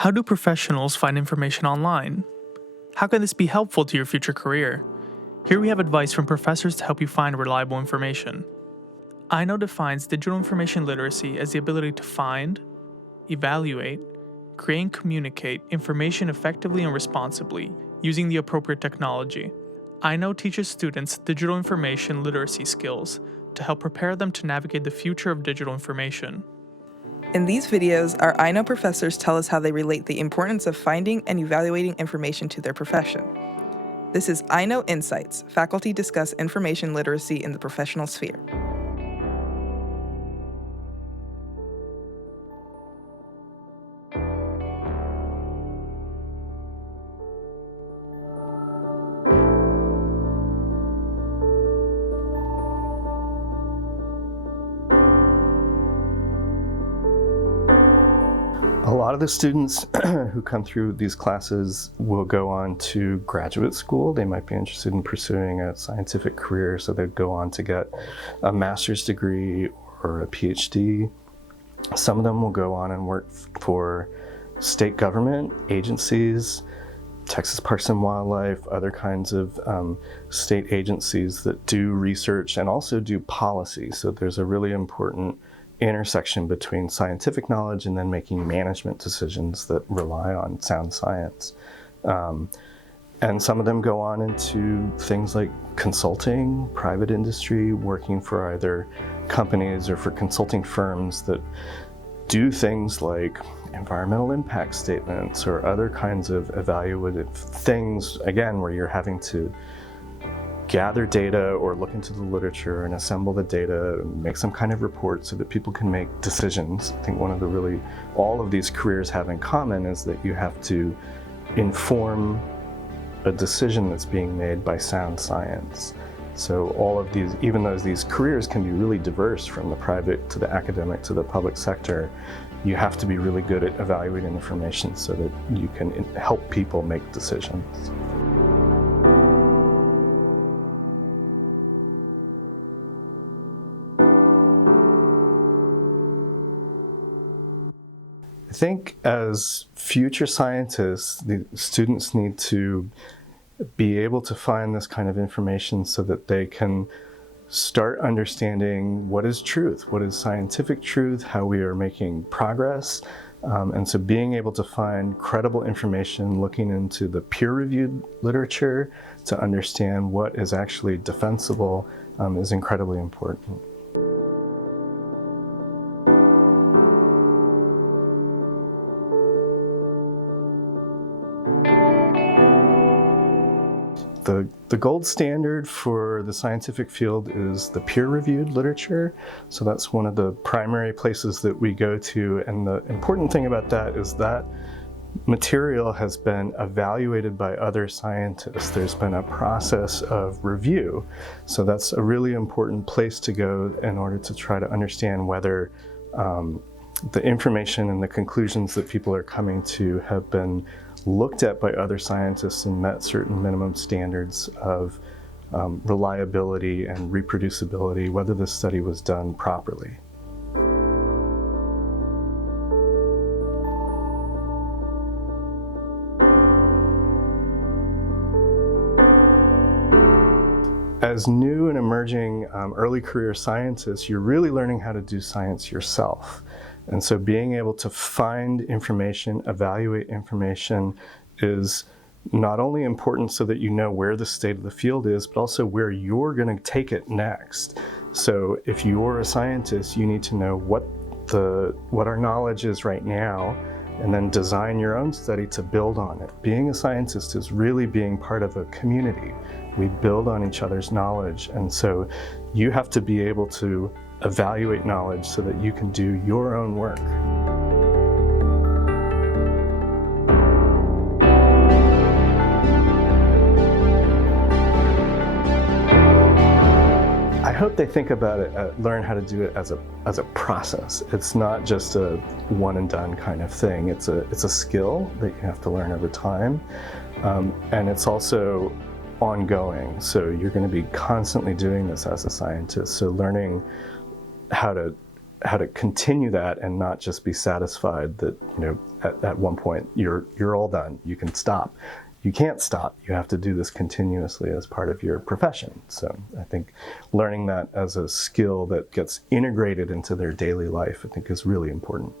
How do professionals find information online? How can this be helpful to your future career? Here we have advice from professors to help you find reliable information. I-Know defines digital information literacy as the ability to find, evaluate, create and communicate information effectively and responsibly using the appropriate technology. I-Know teaches students digital information literacy skills to help prepare them to navigate the future of digital information. In these videos, our I-Know professors tell us how they relate the importance of finding and evaluating information to their profession. This is I-Know Insights, faculty discuss information literacy in the professional sphere. A lot of the students who come through these classes will go on to graduate school. They might be interested in pursuing a scientific career, so they'd go on to get a master's degree or a PhD. Some of them will go on and work for state government agencies, Texas Parks and Wildlife, other kinds of state agencies that do research and also do policy. So there's a really important intersection between scientific knowledge and then making management decisions that rely on sound science. And some of them go on into things like consulting, private industry, working for either companies or for consulting firms that do things like environmental impact statements or other kinds of evaluative things, again, where you're having to gather data or look into the literature and assemble the data and make some kind of report so that people can make decisions. I think one of the all of these careers have in common is that you have to inform a decision that's being made by sound science. So all of these, even though these careers can be really diverse from the private to the academic to the public sector, you have to be really good at evaluating information so that you can help people make decisions. I think as future scientists, the students need to be able to find this kind of information so that they can start understanding what is truth, what is scientific truth, how we are making progress. And so being able to find credible information, looking into the peer-reviewed literature to understand what is actually defensible is incredibly important. The gold standard for the scientific field is the peer-reviewed literature. So that's one of the primary places that we go to. And the important thing about that is that material has been evaluated by other scientists. There's been a process of review. So that's a really important place to go in order to try to understand whether the information and the conclusions that people are coming to have been looked at by other scientists and met certain minimum standards of reliability and reproducibility, whether this study was done properly. As new and emerging early career scientists, you're really learning how to do science yourself. And so being able to find information, evaluate information is not only important so that you know where the state of the field is, but also where you're going to take it next. So if you're a scientist, you need to know what our knowledge is right now, and then design your own study to build on it. Being a scientist is really being part of a community. We build on each other's knowledge, and so you have to be able to evaluate knowledge so that you can do your own work. I hope they think about it, learn how to do it as a process. It's not just a one and done kind of thing. It's a skill that you have to learn over time, and it's also ongoing. So you're going to be constantly doing this as a scientist. So learning how to how to continue that and not just be satisfied that, at one point you're all done, you can stop. You can't stop. You have to do this continuously as part of your profession. So I think learning that as a skill that gets integrated into their daily life, I think, is really important.